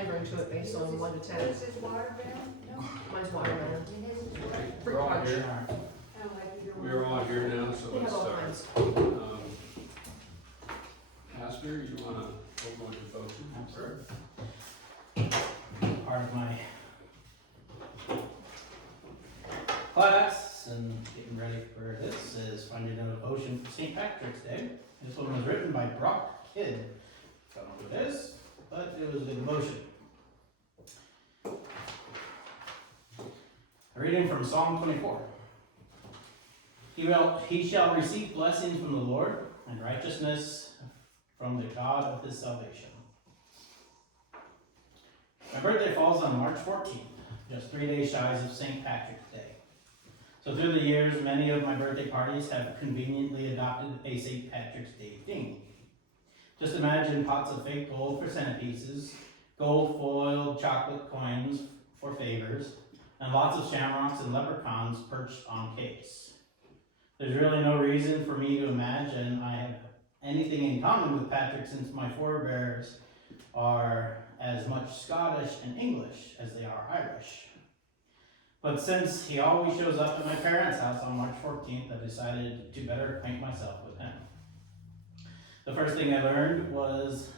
flavoring to it based on 1 to 10. Is this watermelon? No. Mine's watermelon. And this is what? Fruit We're all punch. here. I don't like your We're all here now, so We have let's all start. kinds. Pastor, you wanna open with your devotion? Absolutely. Part of my class and getting ready for this is finding a devotion for St. Patrick's Day. This one was written by Brock Kidd. Don't know who it is, but it was a devotion. A reading from Psalm 24. He shall receive blessings from the Lord and righteousness from the God of his salvation. My birthday falls on March 14th, just 3 days shy of St. Patrick's Day. So through the years, many of my birthday parties have conveniently adopted a St. Patrick's Day theme. Just imagine pots of fake gold for centerpieces, gold foiled chocolate coins for favors, and lots of shamrocks and leprechauns perched on cakes. There's really no reason for me to imagine I have anything in common with Patrick, since my forebears are as much Scottish and English as they are Irish. But since he always shows up at my parents' house on March 14th, I decided to better acquaint myself with him. The first thing I learned was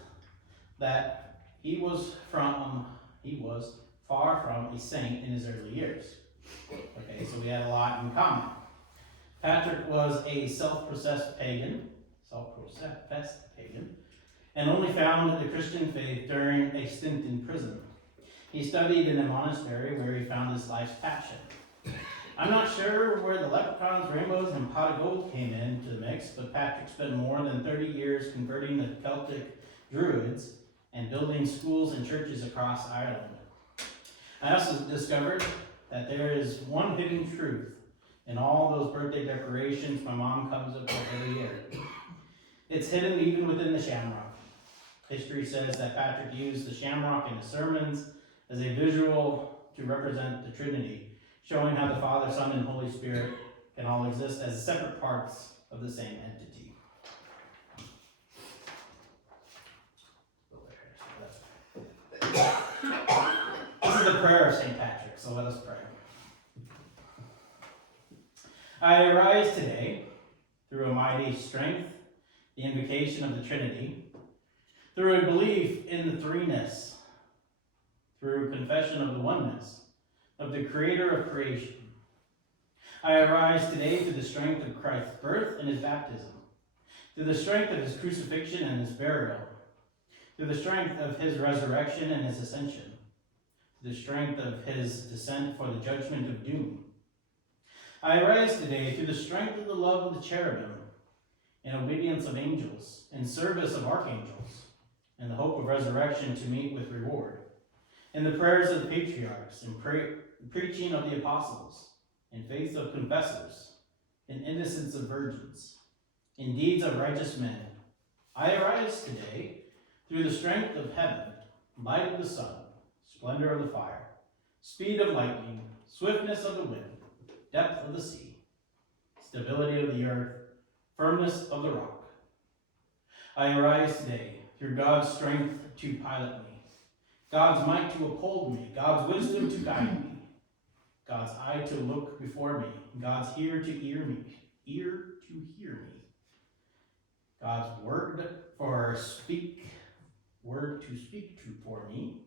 that he was far from a saint in his early years. Okay, so we had a lot in common. Patrick was a self-professed pagan, and only found the Christian faith during a stint in prison. He studied in a monastery where he found his life's passion. I'm not sure where the leprechauns, rainbows, and pot of gold came into the mix, but Patrick spent more than 30 years converting the Celtic Druids and building schools and churches across Ireland. I also discovered that there is one hidden truth in all those birthday decorations my mom comes up with every year. It's hidden even within the shamrock. History says that Patrick used the shamrock in his sermons as a visual to represent the Trinity, showing how the Father, Son, and Holy Spirit can all exist as separate parts of the same entity. This is the prayer of St. Patrick, so let us pray. I arise today through a mighty strength, the invocation of the Trinity, through a belief in the threeness, through confession of the oneness of the Creator of creation. I arise today through the strength of Christ's birth and his baptism, through the strength of his crucifixion and his burial, through the strength of his resurrection and his ascension, through the strength of his descent for the judgment of doom. I arise today through the strength of the love of the cherubim, in obedience of angels, in service of archangels, in the hope of resurrection to meet with reward, in the prayers of the patriarchs, in preaching of the apostles, in faith of confessors, in innocence of virgins, in deeds of righteous men. I arise today through the strength of heaven, light of the sun, splendor of the fire, speed of lightning, swiftness of the wind, depth of the sea, stability of the earth, firmness of the rock. I arise today through God's strength to pilot me, God's might to uphold me, God's wisdom to guide me, God's eye to look before me, God's ear to hear me, God's word to speak to for me,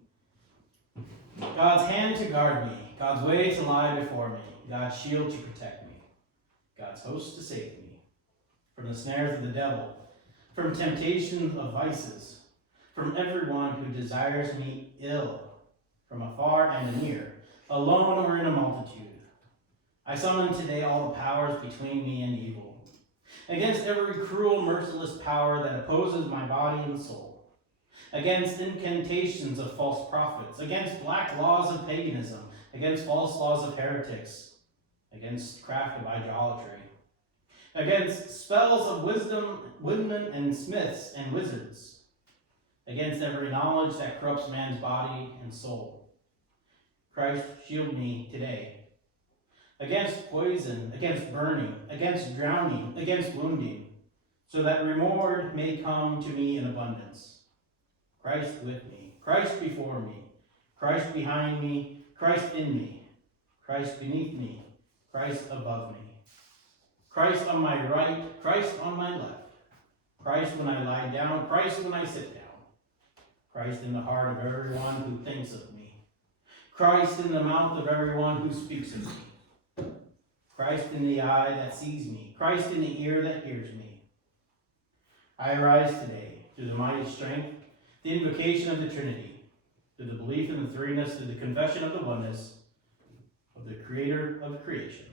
God's hand to guard me, God's way to lie before me, God's shield to protect me, God's host to save me from the snares of the devil, from temptations of vices, from everyone who desires me ill, from afar and near, alone or in a multitude. I summon today all the powers between me and evil, against every cruel, merciless power that opposes my body and soul, against incantations of false prophets, against black laws of paganism, against false laws of heretics, against craft of idolatry, against spells of wisdom, woodmen and smiths and wizards, against every knowledge that corrupts man's body and soul. Christ, shield me today against poison, against burning, against drowning, against wounding, so that reward may come to me in abundance. Christ with me, Christ before me, Christ behind me, Christ in me, Christ beneath me, Christ above me. Christ on my right, Christ on my left. Christ when I lie down, Christ when I sit down. Christ in the heart of everyone who thinks of me. Christ in the mouth of everyone who speaks of me. Christ in the eye that sees me. Christ in the ear that hears me. I arise today through the mighty strength, the invocation of the Trinity, through the belief in the threeness, through the confession of the oneness of the Creator of creation.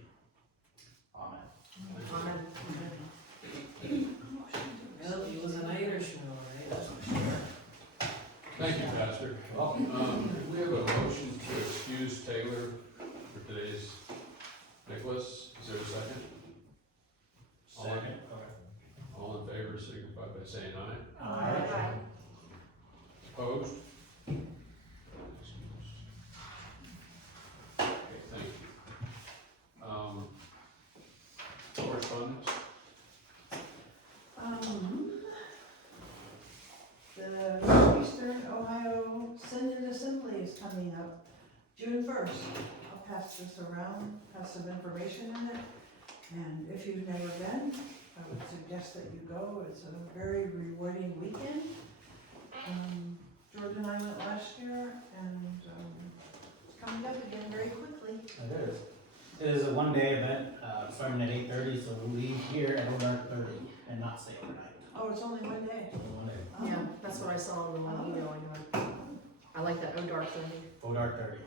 Amen. Amen. Well, he was an Irishman, all right, that's for sure. Thank you, Pastor. We have a motion to excuse Taylor for today's Nicholas. Is there a second? Second. All in favor signify by saying aye. Aye. Opposed? Okay, thank you. Correspondence? The Eastern Ohio Synod Assembly is coming up June 1st. I'll pass this around, has some information in it. And if you've never been, I would suggest that you go. It's a very rewarding weekend. George and I went last year, and it's coming up again very quickly. It is. It is a one-day event, starting at 8:30, so we'll leave here at 11:30 and not stay overnight. Oh, it's only one day. Only one day. Yeah, that's what I saw in the one email I got. I like that dark thing. Oh, dark 30.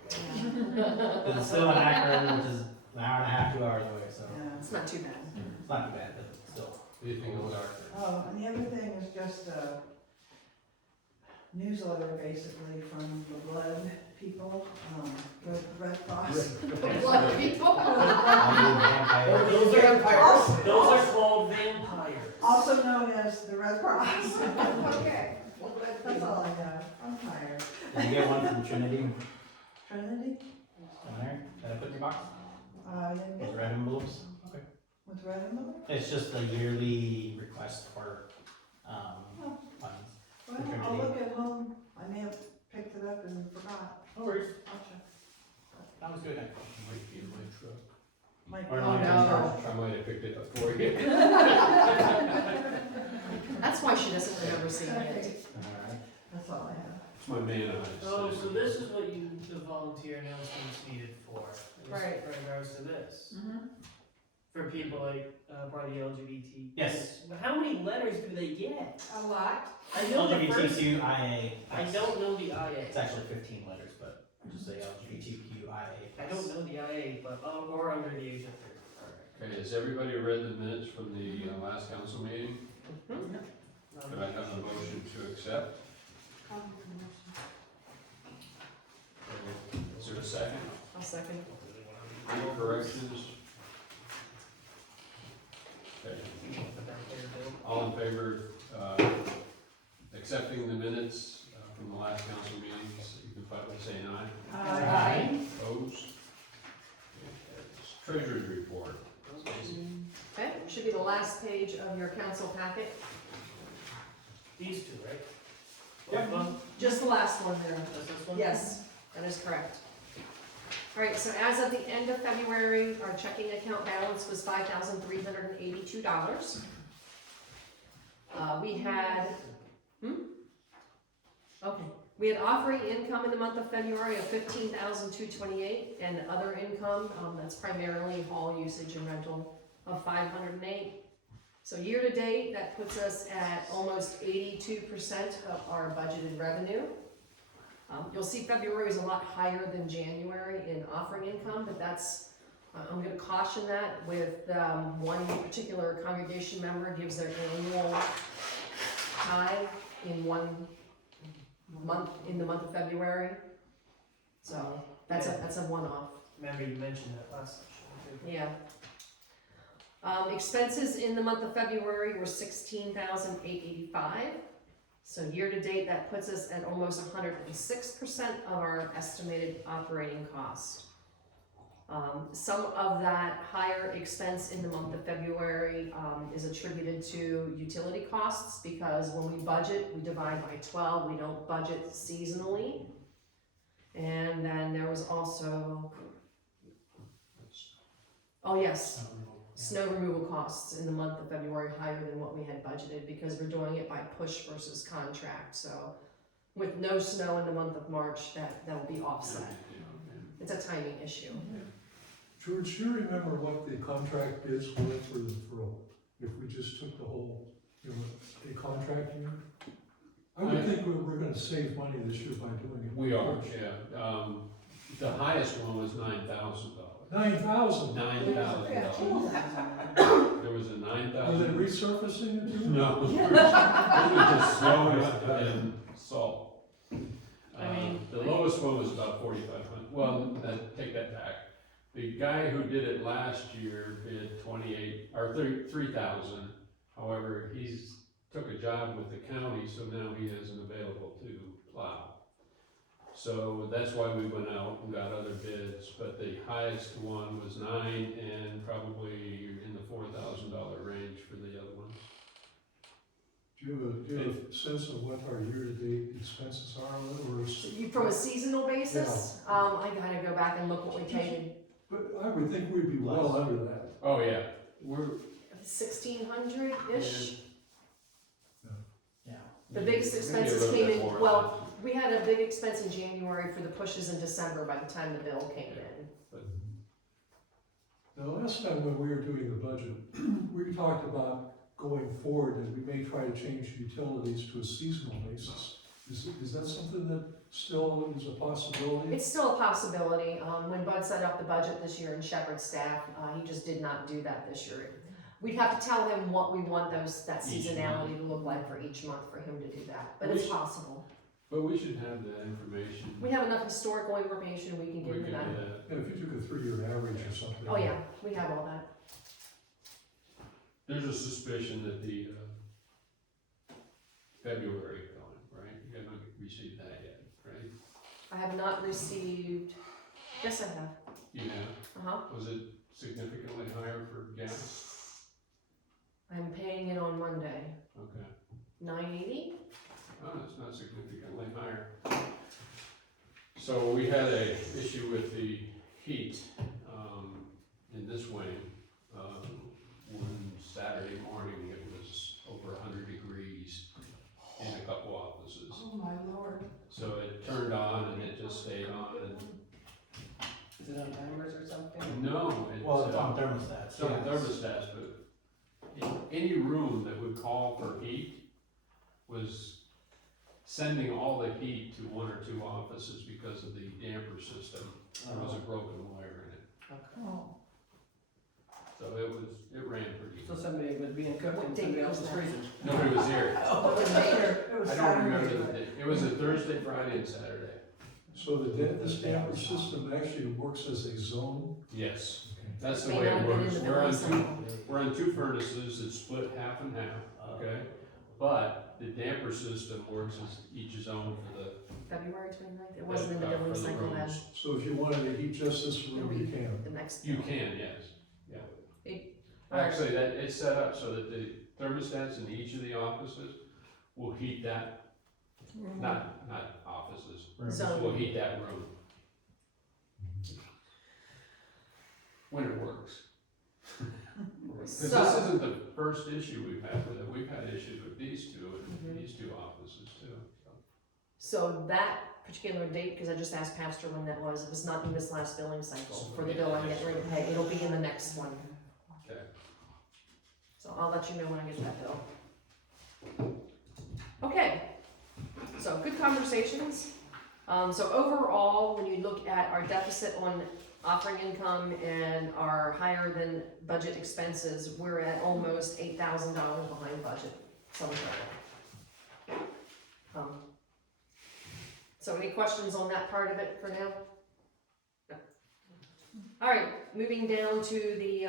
Yeah. It's still in Akron, which is an hour and a half, 2 hours away, so Yeah. It's not too bad. it's not too bad, but still. Anything else, Doctor? Oh, and the other thing is just a newsletter basically from the blood people, the Red Cross. Blood people. Those are vampires. Those are called vampires. Also known as the Red Cross. Okay. That's all I have. I'm tired. Did you get one from Trinity Trinity? down there that I put in your box? Didn't With get red envelopes? Okay. with red envelope? It's just a yearly request for, funds. Well, I'll look at home. I may have picked it up and forgot. No worries. I'll check. That was good. Might be in my truck. Might Or be- not. no. I might have picked it up for you. That's why she doesn't remember seeing it. Alright. That's all I have. It's my man eyes. Oh, so this is what you, the volunteer announcement's needed for. is Right. For regards to this. Mm-hmm. For people like, part of the LGBT. Yes. But how many letters do they get? A lot. I know the first, LGBTQIA. I don't know the It's IA. actually 15 letters, but just say LGBTQIA. I don't know the IA, but, or under the age of 30. Okay, has everybody read the minutes from the last council meeting? Could I have a motion to accept? Is there a second? I'll second. Any corrections? Okay, all in favor, accepting the minutes from the last council meetings, you can fight by saying aye. Aye. Opposed? Treasurer's report. Okay, should be the last page of your council packet. These two, right? Yep. Both of them? Just the last one there. Just this one? Yes, that is correct. All right, so as of the end of February, our checking account balance was $5,382. We had, okay, we had offering income in the month of February of $15,228, and other income, that's primarily hall usage and rental, of $508. So year to date, that puts us at almost 82% of our budgeted revenue. You'll see February is a lot higher than January in offering income, but that's, I'm gonna caution that with, one particular congregation member gives their annual tithe in one month, in the month of February. So, that's a one-off. Remember you mentioned that last session too. Yeah. Expenses in the month of February were $16,885. So year to date, that puts us at almost 106% of our estimated operating cost. Some of that higher expense in the month of February is attributed to utility costs, because when we budget, we divide by 12, we don't budget seasonally. And then there was also, oh yes, snow removal costs in the month of February higher than what we had budgeted because we're doing it by push versus contract. So with no snow in the month of March, that will be offset. It's a timing issue. George, do you remember what the contract bids were if we just took the whole, a contract year? I would think we're gonna save money this year by doing it. We are, yeah. The highest one was $9,000. $9,000? $9,000. There was a Are they $9,000. resurfacing it too? No. It was just snow and salt. I mean, The lowest one was about 4,500. Well, take that back. The guy who did it last year bid 3,000. However, he's took a job with the county, so now he isn't available to plow. So that's why we went out and got other bids, but the highest one was 9 and probably in the $4,000 range for the other ones. Do you have a sense of what our year-to-date expenses are on it, or is? From a seasonal basis, I gotta go back and look what we paid. But I would think we'd be well under that. Oh, yeah, we're, 1,600-ish. Yeah. The biggest maybe a expenses little came bit in, more well, we had a big expense in January for the pushes in December by the time the bill came in. Now, last time when we were doing the budget, we talked about going forward that we may try to change utilities to a seasonal basis. Is that something that still is a possibility? It's still a possibility. When Bud set up the budget this year and Shepherd's staff, he just did not do that this year. We'd have to tell him what we want that Each seasonality to look like for each month for him to do that, but We it's should- possible. but we should have that information. We have enough historical information, we can We give can him do that. that. Yeah, if you took a 3-year average or something. Oh yeah, we have all that. There's a suspicion that the February billing, right? You haven't received that yet, right? I have not received, yes I have, You have? uh-huh. Was it significantly higher for gas? I'm paying it on Monday, Okay. $9.80? Oh, it's not significantly higher. So we had a issue with the heat, in this wing. One Saturday morning, it was over 100 degrees in a couple offices. Oh, my lord. So it turned on and it just stayed on and, Is it on timers or something? no, it's, Well, it's on thermostats. it's on thermostats, but any room that would call for heat was sending all the heat to 1 or 2 offices because of the damper system. There was a broken wire in it. Okay. Oh. So it ran pretty. So somebody was being cooked What in date somebody was else's that? freezer. Nobody was here. It was later. It was I don't remember Saturday, the but- date. It was a Thursday, Friday, and Saturday. So this damper system actually works as a zone? Yes, Okay. that's the May way not it have been works. in the We're on billing two, cycle. we're on 2 furnaces that split half and half, okay? But the damper system works as each zone for the. February 29th, it wasn't in the billing for the cycle then, rooms. So if you wanted to heat just this room, you can? the next. You can, yes, yeah. Alright. Actually, that, it's set up so that the thermostats in each of the offices will heat that, not offices, Zone. will heat that room. When it works. Because this So, isn't the first issue we've had with it, we've had issues with these two and Mhm. these 2 offices too, so. so that particular date, because I just asked Pastor when that was, it was not in this last billing cycle for the bill I'm getting ready to pay, it'll be in the next one. Okay. So I'll let you know when I get that bill. Okay, so good conversations. So overall, when you look at our deficit on operating income and our higher than budget expenses, we're at almost $8,000 behind budget. So any questions on that part of it for now? No. All right, moving down to the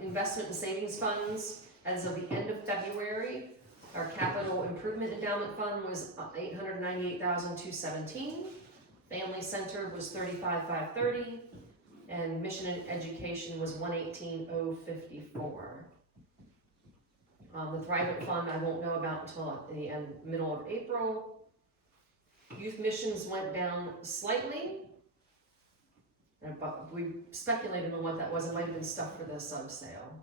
investment and savings funds. As of the end of February, our capital improvement endowment fund was $898,217. Family center was $35,530, and mission and education was $118,054. The Thrivent fund I won't know about until the middle of April. Youth missions went down slightly. But we speculated on what that was, it might have been stuff for the sub sale.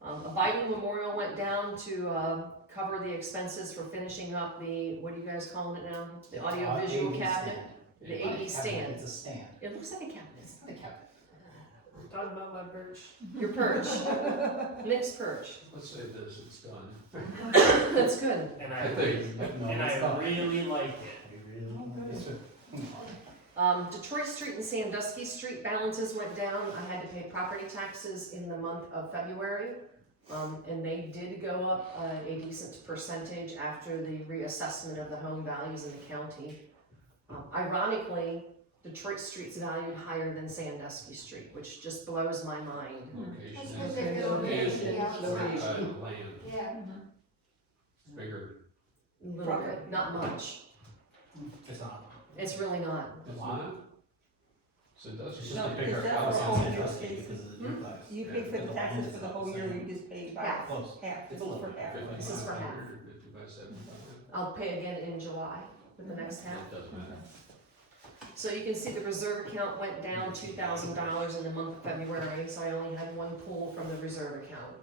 A Bible memorial went down to cover the expenses for finishing up the, what are you guys calling it now? The audio visual AV cabinet, stand. the Not a AV stand. cabinet, It's a stand. It looks like a cabinet. It's not a cabinet. Talking about my perch. Your perch, Nick's perch. Let's say this, it's done. That's good. And I think, No, and it's I not. really liked it. It's a- Detroit Street and Sandusky Street balances went down. I had to pay property taxes in the month of February. And they did go up a decent percentage after the reassessment of the home values in the county. Ironically, Detroit Street's valued higher than Sandusky Street, which just blows my mind. location. That's because they're location, yeah. Land, Yeah. it's bigger. A little bit, not much. It's not. It's really not. It's not? Sandusky. It's just No, a bigger because house that's in all Sandusky your because of the Hmm? duplex. You pay for the taxes for the whole year, you just pay by Half. Close. half, this It's a is little for half. This is for half. 5,500 or 50 by 75. I'll pay again in July for the next half. It doesn't matter. So you can see the reserve account went down $2,000 in the month of February, so I only had one pull from the reserve account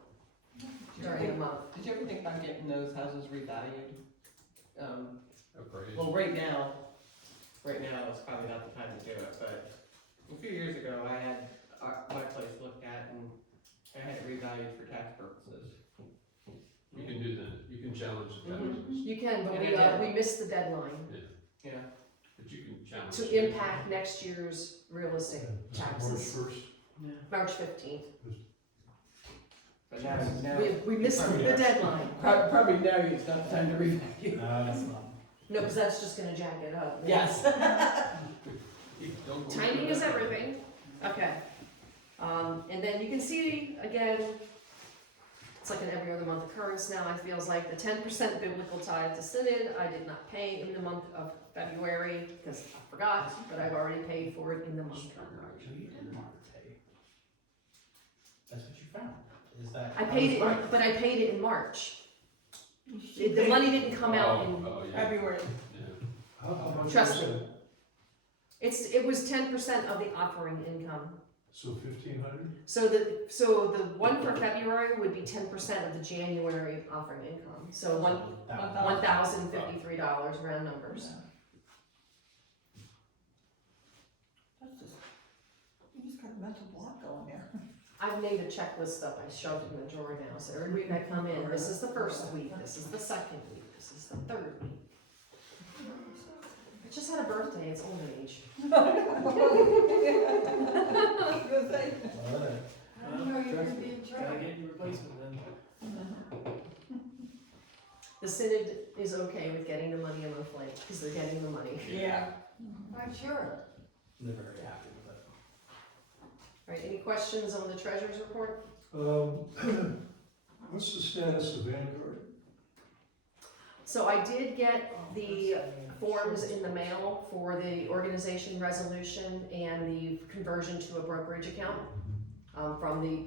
during the month. Did you ever think about getting those houses revalued? Appraised. Well, right now is probably not the time to do it, but a few years ago, I had my place looked at and I had it revalued for tax purposes. You can do that, you can challenge the taxes, You can, but we missed the deadline Yeah. but you can challenge. to impact next year's real estate taxes, March 1st. March 15th. But now, We missed the deadline. Probably now it's not the time to revalue. No, that's not. No, because that's just gonna jack it up. Yes. Don't go Timing into is that. everything. Okay. And then you can see, again, it's like an every other month occurrence now, it feels like the 10% biblical tithe to synod, I did not pay in the month of February, because I forgot, but I've already paid for it in the month of March. So you didn't want to pay. That's what you found. Is that? I paid it, but I paid it in March. The money didn't come out in, Oh, yeah, February. yeah. How much Trust was me. that? it was 10% of the offering income. So 1,500? So the one for February would be 10% of the January offering income, so $1,053, round numbers. That's just, you just got a mental block going there. I've made a checklist up, I shoved it in the drawer now, so every week I come in, this is the first week, this is the second week, this is the third week. I just had a birthday, it's old age. Good thing. I don't know, you're gonna be in gotta trouble. get your replacement then. The synod is okay with getting the money a month late, because they're getting the money. Yeah. I'm sure. They're very happy with it. Alright, any questions on the treasurer's report? What's the status of Vanguard? So I did get the forms in the mail for the organization resolution and the conversion to a brokerage account from the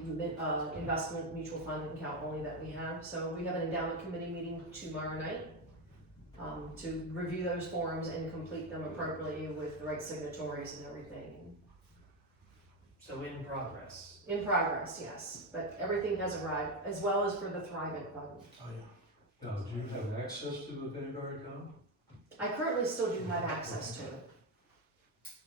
investment mutual fund account only that we have. So we have an endowment committee meeting tomorrow night to review those forms and complete them appropriately with the right signatories and everything. So in progress. In progress, yes, but everything has arrived, as well as for the Thrivent Fund. Oh, yeah. Now, do you have access to the Vanguard account? I currently still do have access to it.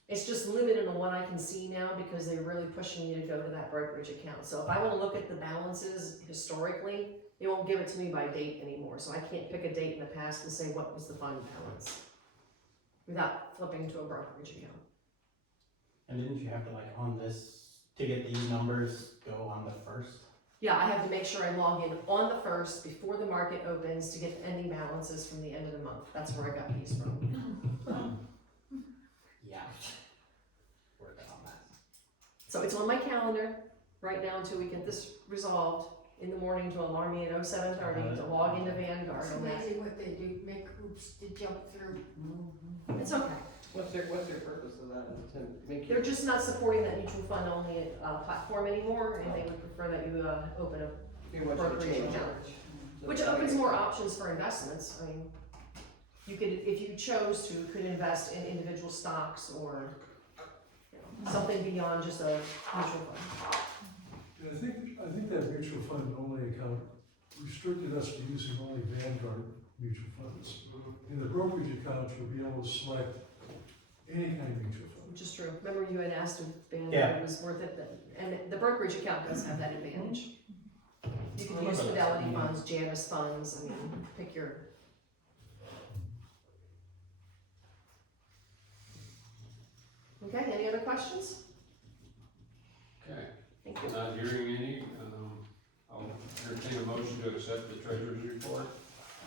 It's just limited on what I can see now because they're really pushing me to go to that brokerage account. So if I wanna look at the balances historically, they won't give it to me by date anymore, so I can't pick a date in the past and say what was the fund balance without flipping to a brokerage account. And didn't you have to like on this, to get these numbers, go on the first? Yeah, I have to make sure I log in on the 1st before the market opens to get the ending balances from the end of the month. That's where I got these from. Yeah. Working on that. So it's on my calendar right now until we get this resolved in the morning to alarm me at 07:30 to log into Vanguard It's on that. amazing what they do, make hoops to jump through. It's okay. What's their purpose of that? Is to make They're just not supporting that mutual fund only platform anymore, and they would prefer that you open a brokerage account, which opens more options for investments. I mean, You could, if you chose to, could invest in individual stocks or, you know, something beyond just a mutual fund. And I think that mutual fund only account restricted us to using only Vanguard mutual funds. In the brokerage account, you'll be able to select any kind of mutual fund. Which is true. Remember you had asked if Yeah. Vanguard was worth it, and the brokerage account does have that advantage. You can use Fidelity funds, Janus funds, I mean, pick your. Okay, any other questions? Okay, Thank you. not hearing any, I'll entertain a motion to accept the treasurer's report.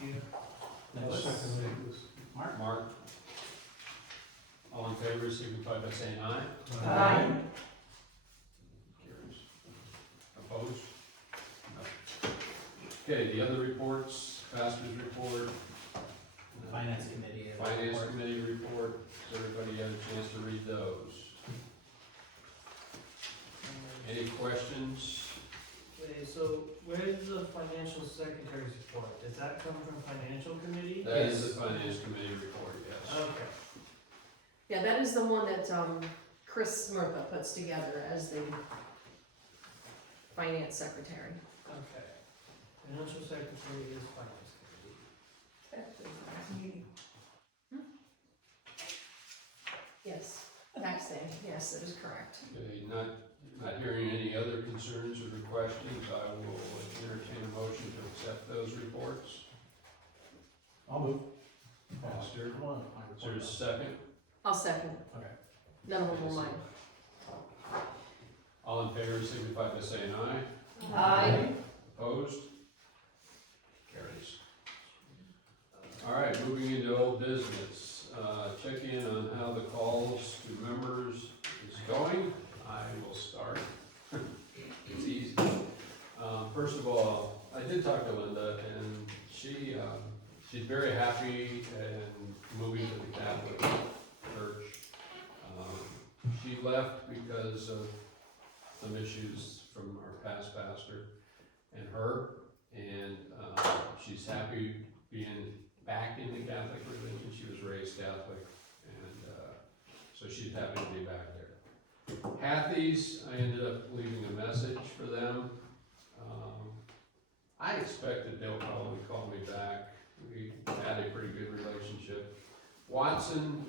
I'll Nicholas? second this. Mark? All in favor, signify by saying aye. Aye. Carries. Opposed? No. Okay, the other reports, pastor's report. Finance committee. Finance report. committee report, has everybody had a chance to read those? Any questions? Okay, so where's the financial secretary's report? Does that come from financial committee? That is the finance committee report, yes. Okay. Yeah, that is the one that, Chris Murtha puts together as the finance secretary. Okay. Financial secretary is finance committee. Yes, tax day, yes, that is correct. Okay, not hearing any other concerns or questions, I will entertain a motion to accept those reports. I'll move. Pastor, Come on. is there a second? I'll second. Okay. None of them will mind. All in favor, signify by saying aye. Aye. Opposed? Carries. All right, moving into old business. Check in on how the calls to members is going. I will start. It's easy. First of all, I did talk to Linda, and she's very happy and moving to the Catholic Church. She left because of some issues from our past pastor and her, and she's happy being back in the Catholic religion. She was raised Catholic, and so she's happy to be back there. Hathies, I ended up leaving a message for them. I expected they'll probably call me back. We had a pretty good relationship. Watson,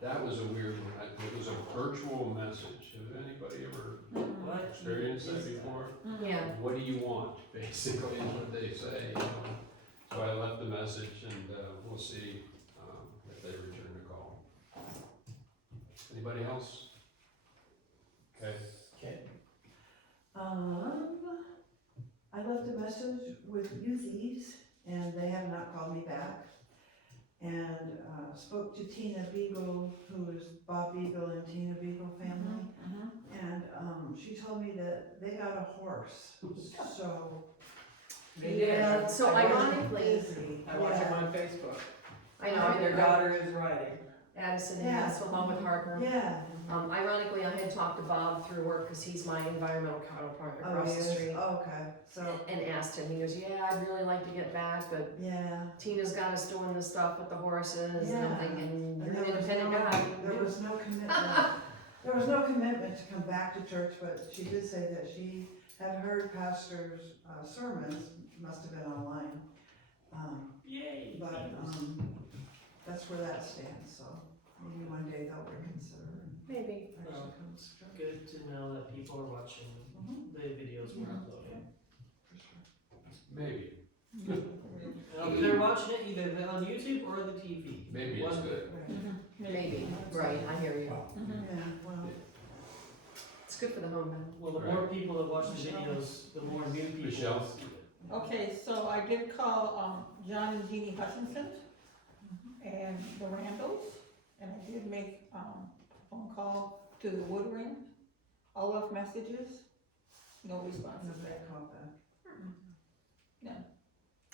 that was a weird one. It was a virtual message. Has anybody ever What experienced that is before? Yeah, What do you want, basically, is what they say, you know. So I left the message, and we'll see if they return the call. Anybody else? Okay. Okay. I left a message with Youth Ease, and they have not called me back. And spoke to Tina Beagle, who is Bob Beagle and Tina Beagle family. And she told me that they got a horse, so. They did. Yeah, so I wasn't ironically- busy. I watch them Yeah. on Facebook. I know, Their daughter is riding. Addison and Yeah. Haskell, along with Harper. Yeah. Ironically, I had talked to Bob through work, cause he's my environmental counterpart Oh, across the yes. street. Okay, so, And asked him, he goes, yeah, I'd really like to get back, but yeah. Tina's got us doing this stuff with the horses, and I'm Yeah. thinking, And you're there an was independent no- guy. There was no commitment, there was no commitment to come back to church, but she did say that she had heard pastor's sermons, must have been online. Yay. But, that's where that stands, so maybe one day they'll reconsider and Maybe. actually Well, come to church. Good to know that people are watching the videos we're uploading. For sure. Maybe. They're watching it either on YouTube or the TV. Maybe it's One- good. Maybe, right, I hear you. Yeah, well, It's good for the home then. Well, the more people that watch the videos, the more new people Michelle? see it. Okay, so I did call, John and Jeannie Hutchinson and the Randalls, and I did make, a phone call to the Woodring. All left messages, no responses nobody back. called back,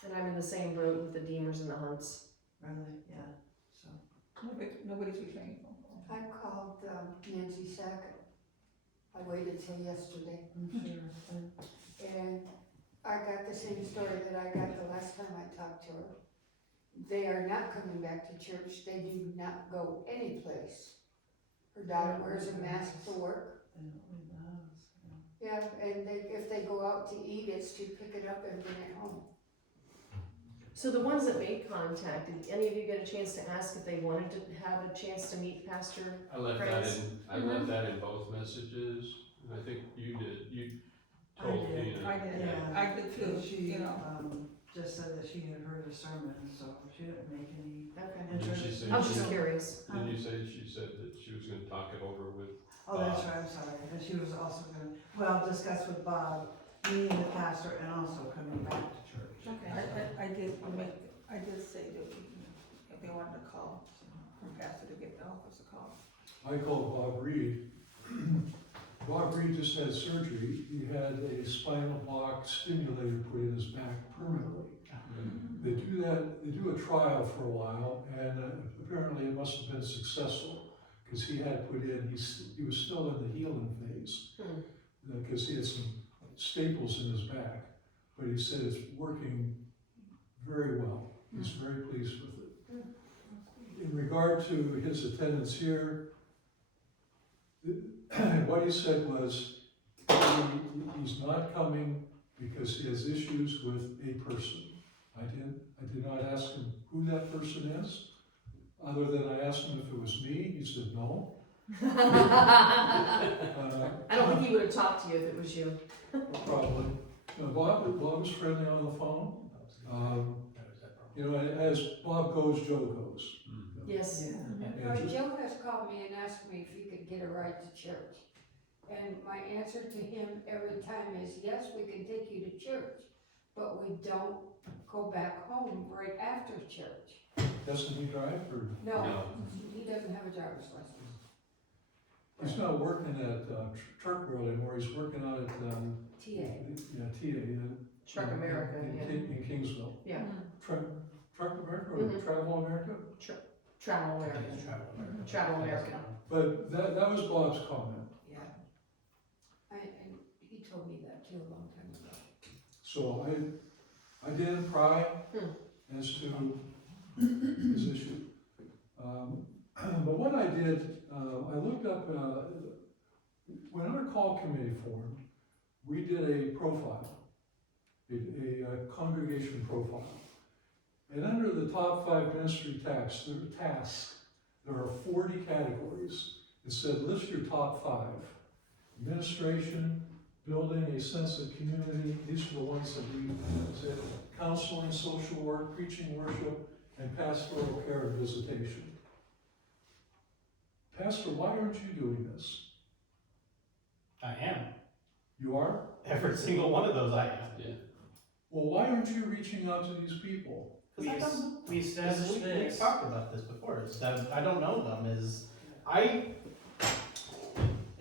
And I'm in the same boat with the Deemers and the Hunts. really, yeah, so. Nobody's returning phone call. I called Nancy Sackett. I waited till yesterday, I'm sure. and I got the same story that I got the last time I talked to her. they are not coming back to church, they do not go anyplace. Her daughter wears a mask to work. They don't leave the house, Yeah, and if they go out to eat, it's to pick it up and bring it home. So the ones that made contact, did any of you get a chance to ask if they wanted to have a chance to meet Pastor? I left that Friends. in, I left that in both messages, and I think you did, you I told did. Tina. I did, Yeah. I did too, She, you know. just said that she had heard a sermon, so she didn't make any Okay. Did she interest. say I was she- just curious. Did you say she said that she was gonna talk it over with? Oh, that's right, I'm sorry, and she was also gonna, well, discuss with Bob, meeting the pastor and also coming back to church. Okay, I did say that if they wanted to call, from Pastor to get the office a call. I called Bob Reed. Bob Reed just had surgery. He had a spinal block stimulator put in his back permanently. They do that, they do a trial for a while, and apparently it must have been successful, because he had put in, he was still in the healing phase, because he had some staples in his back, but he said it's working very well. He's very pleased with it. In regard to his attendance here, what he said was, he's not coming because he has issues with a person. I did not ask him who that person is, other than I asked him if it was me. He said no. I don't think he would have talked to you if it was you. Probably. Bob was friendly on the phone. You know, as Bob goes, Joe goes. Yes. And Right, just- Joe has called me and asked me if he could get a ride to church. And my answer to him every time is, yes, we can take you to church, but we don't go back home right after church. Doesn't he drive, or No, he doesn't have a driver's license. he's not working at Truck World anymore, he's working out at, TA. yeah, TA. Truck America, in yeah. In Kingsville. Yeah. Truck America or Mhm. Travel America? Travel America. Travel America. But that was Bob's comment. Yeah. And he told me that too a long time ago. So I didn't pry as to his issue. But what I did, I looked up, when our call committee formed, we did a profile, a congregation profile. And under the top 5 ministry tasks, there are 40 categories. It said, list your top 5. Administration, building a sense of community, these are the ones that we said, counseling, social work, preaching, worship, and pastoral care and visitation. Pastor, why aren't you doing this? I am. You are? Every single one of those I am. Yeah. Well, why aren't you reaching out to these people? We established We this. talked about this before, is that I don't know them, it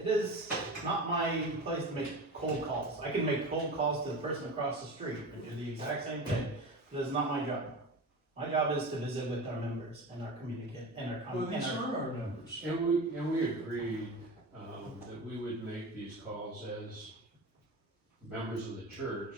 is not my place to make cold calls. I can make cold calls to the person across the street and do the exact same thing, but it's not my job. My job is to visit with our members and our communicate, and our, Well, these and our, are our members. And we agreed, that we would make these calls as members of the church,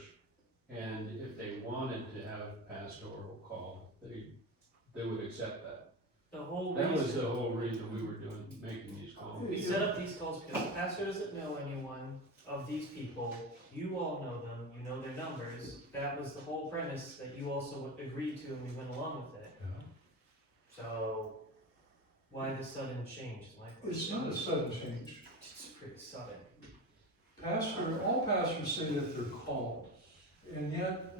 and if they wanted to have pastoral call, they would accept that. The whole That was reason the whole reason we were making these calls. we set up these calls because the pastor doesn't know anyone of these people. You all know them, you know their numbers. That was the whole premise that you also agreed to and we went along with it. Yeah. So, why the sudden change is my question. It's not a sudden change. It's pretty sudden. All pastors say that they're called, and yet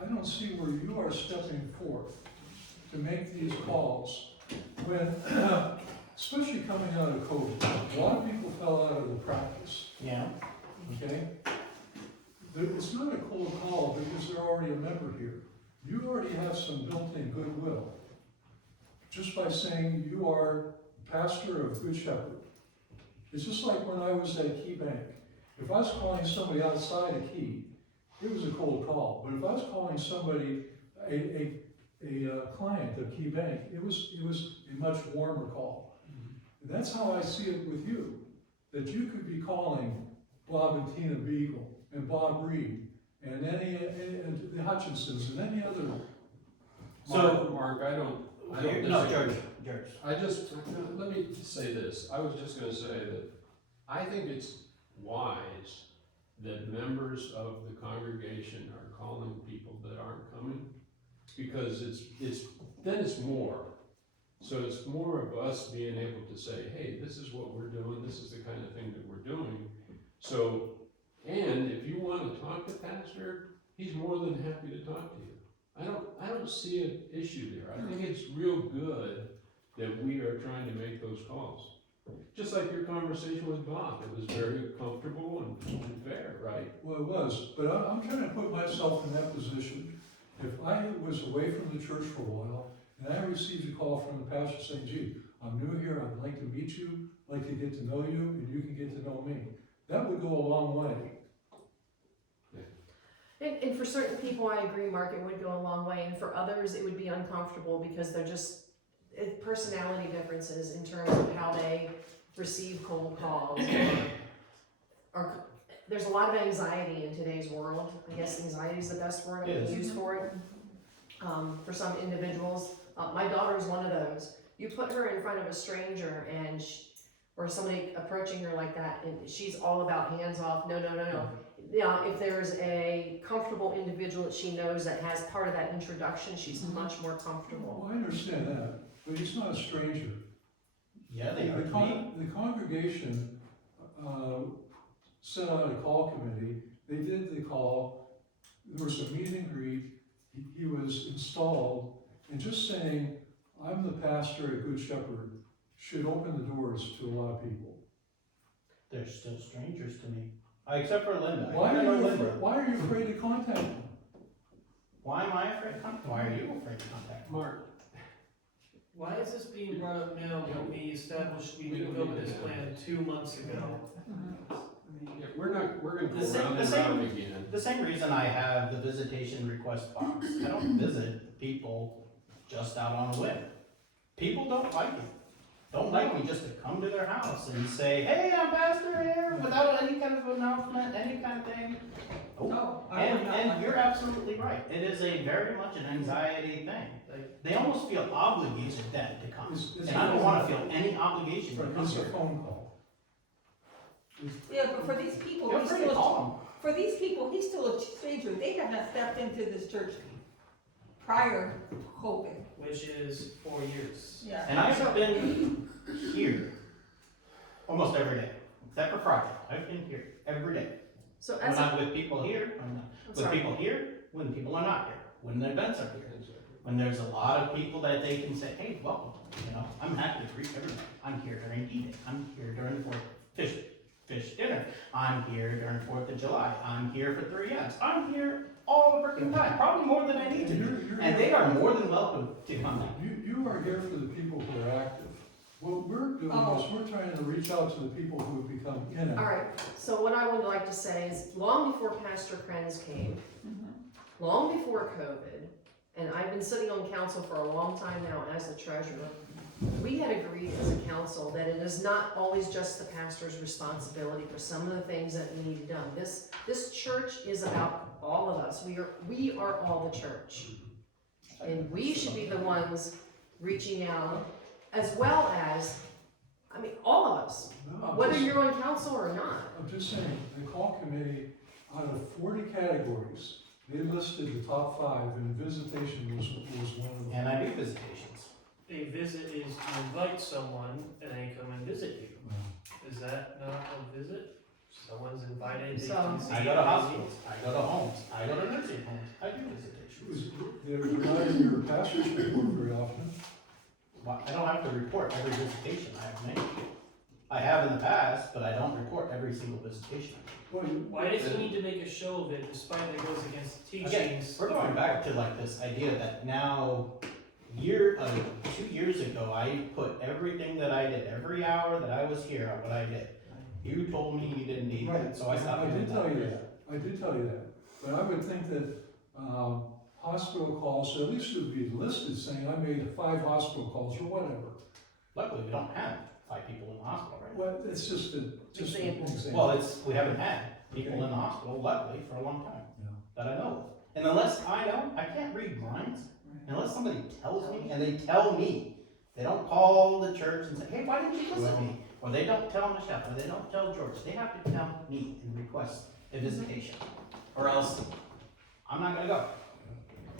I don't see where you are stepping forth to make these calls when, especially coming out of COVID, a lot of people fell out of the practice, yeah. okay? It's not a cold call because they're already a member here. You already have some built-in goodwill just by saying you are pastor of Good Shepherd. It's just like when I was at Key Bank. If I was calling somebody outside of Key, it was a cold call. But if I was calling somebody, a client of Key Bank, it was a much warmer call. And that's how I see it with you, that you could be calling Bob and Tina Beagle and Bob Reed and and the Hutchinsons and any other So- Mark, I don't No, disagree. George. I just, let me say this, I was just gonna say that I think it's wise that members of the congregation are calling people that aren't coming, because then it's more. So it's more of us being able to say, hey, this is what we're doing, this is the kind of thing that we're doing. So, and if you wanna talk to pastor, he's more than happy to talk to you. I don't see an issue there. I think it's real good that we are trying to make those calls. Just like your conversation with Bob, it was very comfortable and fair, right? Well, it was, but I'm trying to put myself in that position. If I was away from the church for a while, and I received a call from the pastor saying, gee, I'm new here, I'd like to meet you, like to get to know you, and you can get to know me. That would go a long way. And for certain people, I agree, Mark, it would go a long way, and for others, it would be uncomfortable because they're just personality differences in terms of how they receive cold calls. Or there's a lot of anxiety in today's world. I guess anxiety is the best word I can use for it. For some individuals, my daughter's one of those. You put her in front of a stranger and or somebody approaching her like that, and she's all about hands off. No. Yeah, if there's a comfortable individual that she knows that has part of that introduction, she's much more comfortable. Well, I understand that, but he's not a stranger. Yeah, they are The to me. the congregation sent out a call committee. They did the call. There was a meet and greet. He was installed, and just saying, I'm the pastor at Good Shepherd should open the doors to a lot of people. They're still strangers to me. Except for Linda. Why I are know you Linda. why are you afraid to contact them? Why am I afraid to contact? Why are you afraid to contact? Mark, Why is this being brought up now when we established we moved over this plan 2 months ago? yeah, we're gonna The go same- round the and same- round again. The same reason I have the visitation request box. I don't visit people just out on a whim. People don't like it. Don't like me just to come to their house and say, hey, I'm pastor here, without any kind of announcement, any kind of thing. Oh, No, I would not and like you're absolutely right. It is a very much an anxiety thing. Like, they almost feel obligated then to come. It's And I don't wanna feel any obligation to come It's a here. phone call. Yeah, but for these people, Feel he's free to still, call for these people, he's still a stranger. They have not stepped into this church prior to COVID. Which is 4 years. Yeah. And I've been here almost every day, except for Friday. I've been here every day. So When as a, I'm with people here, I'm not. I'm With sorry. people here, when people are not here, when the events are here. When there's a lot of people that they can say, hey, welcome, you know, I'm happy to greet everybody. I'm here during D-Day, I'm here during fish dinner, I'm here during 4th of July, I'm here for 3Ms, I'm here all the freaking time, probably more than I need to be. And they are more than welcome to come down. You are here for the people who are active. What we're doing is we're trying to reach out to the people who have become inactive. all right, so what I would like to say is, long before Pastor Krenz came, long before COVID, and I've been sitting on council for a long time now as the treasurer, we had agreed as a council that it is not always just the pastor's responsibility for some of the things that need to be done. This church is about all of us. We are all the church. And we should be the ones reaching out, as well as, I mean, all of us, No, I'm whether just- you're on council or not. I'm just saying, the call committee, out of 40 categories, they listed the top 5, and visitation was one of them. And I do visitations. A visit is to invite someone and they come and visit you. Is that not a visit? Someone's invited, they So- can see. I go to hospitals, I go to homes, I go to nursing homes, I do visitations. They're not in your pastor's report very often. Well, I don't have to report every visitation I have made. I have in the past, but I don't report every single visitation. Well, Why does he need to make a show of it despite that it goes against the Again, teachings? we're going back to like this idea that now, 2 years ago, I put everything that I did, every hour that I was here, what I did. You told me you didn't need Right, that, so I stopped doing did that. tell you that, I did tell you that, but I would think that, hospital calls, at least it would be listed saying I made 5 hospital calls or whatever. Luckily, we don't have 5 people in the hospital right now. Well, it's just an Example. example. Well, we haven't had people in the hospital, luckily, for a long time, Yeah. that I know of. And unless I know, I can't read minds. unless somebody tells me, and they tell me, they don't call the church and say, hey, why didn't you visit me? Or they don't tell Michelle, or they don't tell George, they have to tell me and request a visitation, or else I'm not gonna go.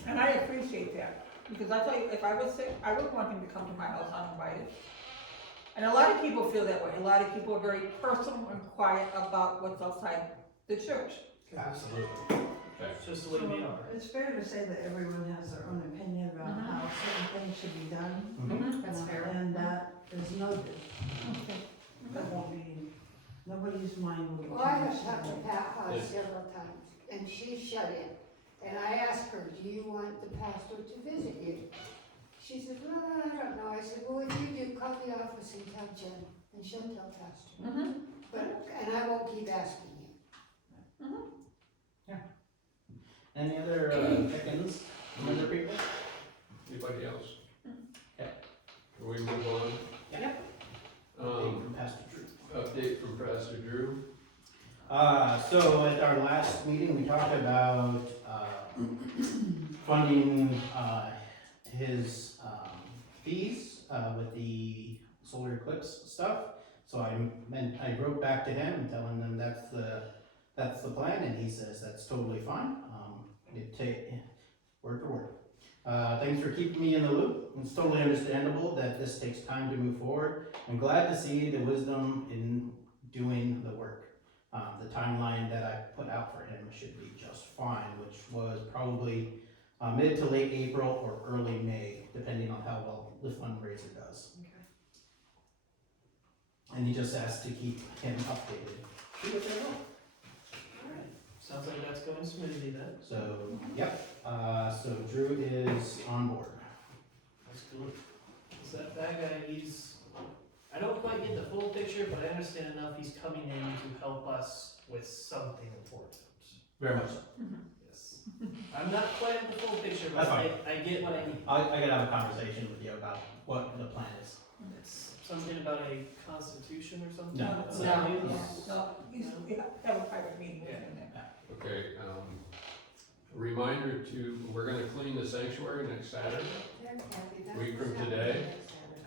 And I appreciate that, because I tell you, if I was sick, I would want him to come to my house uninvited. And a lot of people feel that way, a lot of people are very personal and quiet about what's outside the church. Absolutely. It's just the way we are. It's fair to say that everyone has their own opinion about how certain things should be done. Mhm. That's fair. And that is noted. Okay. That won't be, nobody's mind will be Well, I have changed. talked to Pat House Yes. several times, and she's shut in. And I asked her, do you want the pastor to visit you? She said, well, I don't know. I said, well, if you do, call the office and tell Jen, and she'll tell pastor. But, and I won't keep asking you. Any other chickens from other people? Anybody else? Okay. Can we move on? Yep. From Pastor Drew. Update from Pastor Drew. So at our last meeting, we talked about funding his fees with the solar eclipse stuff. So I wrote back to him and telling him that's the plan, and he says that's totally fine. It take word for word. Thanks for keeping me in the loop. It's totally understandable that this takes time to move forward. I'm glad to see the wisdom in doing the work. The timeline that I put out for him should be just fine, which was probably mid to late April or early May, depending on how well the fundraiser does. And he just asked to keep him updated. See what they go. Sounds like that's going smoothly then. So, yep, so Drew is on board. That's good. So that guy, I don't quite get the full picture, but I understand enough. He's coming in to help us with something important. Very much so. Yes. I'm not quite at the full picture, but That's fine. I get what I need. I gotta have a conversation with you about what the plan is. It's something about a constitution or something? No. That's No, not news? no, you have a private meeting with him then. Okay, reminder we're gonna clean the sanctuary next Saturday, week from today.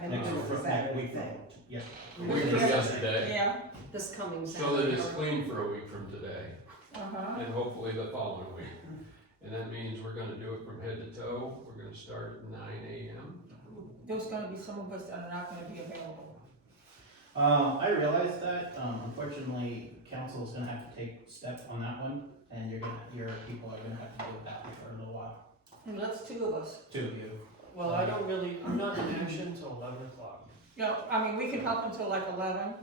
I Next know week, it's a next Saturday week, thing. yes. Week from yesterday, Yeah, This coming so Saturday. that it's clean for a week from today, and hopefully the following week. And that means we're gonna do it from head to toe, we're gonna start at 9 a.m. there's gonna be some of us that are not gonna be available. I realize that, unfortunately, council is gonna have to take steps on that one, and your people are gonna have to deal with that one for a little while. And that's two of us. Two of you. Well, I'm not in action until 11 o'clock. You know, I mean, we can help until like 11.